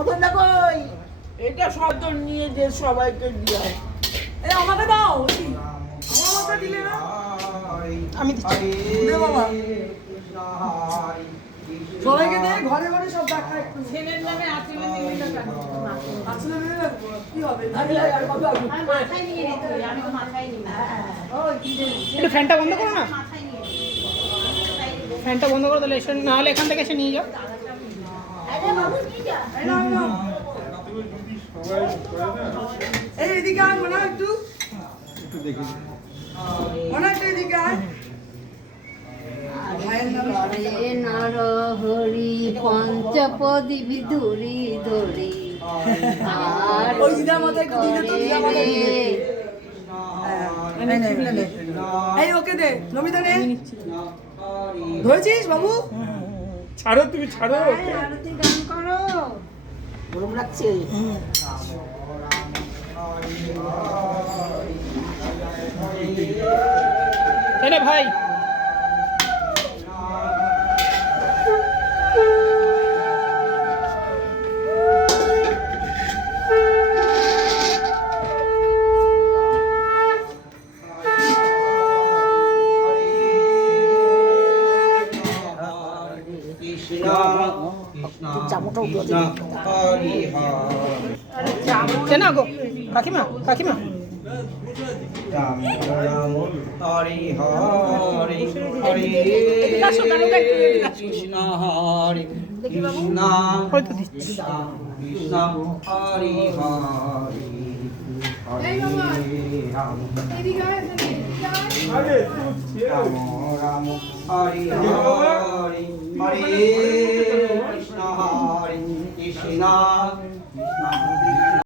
মদন দা কই? এটা শব্দ নিয়ে যে সবাইকে দিয়ে এই আমাকে দাও আমাকে দিলে না আমি দিচ্ছি দে বাবা সবাইকে দে ঘরে ঘরে সব দেখা একটু ছেলের নামে আচলে নিয়ে নিতে আসলে নিলে কি হবে আরে আর কত আমি মাথায় নিয়ে নিতে আমি তো মাথায় নিই ওই কি রে একটু ফ্যানটা বন্ধ করো না, মাথায় নিয়ে ফ্যানটা বন্ধ করো তাহলে এসে না হলে এখান থেকে এসে নিয়ে যাও। আরে বাবু নিয়ে যা এই নাও নাও এই এদিকে আয় মনে একটু মনে একটু এদিকে আয় হরে নর হরি পঞ্চপদী বিধুরি ধরি ওই দিদার মাথায় একটু দিলে তো দিদা মাথায় দিলে এই ওকে দে নমিতা নে ধরেছিস বাবু ছাড়ো তুমি ছাড়ো। আরতি গান করো। গরম লাগছে এনে ভাই চামচটাও দিয়ে দে না গো কাকিমা কাকিমা। রাম রাম হরি হরি হরি কৃষ্ণ হরি কৃষ্ণ হয়তো দিচ্ছি। কৃষ্ণ হরি হরি হরি রাম রাম রাম হরি হরি হরি কৃষ্ণ হরি কৃষ্ণ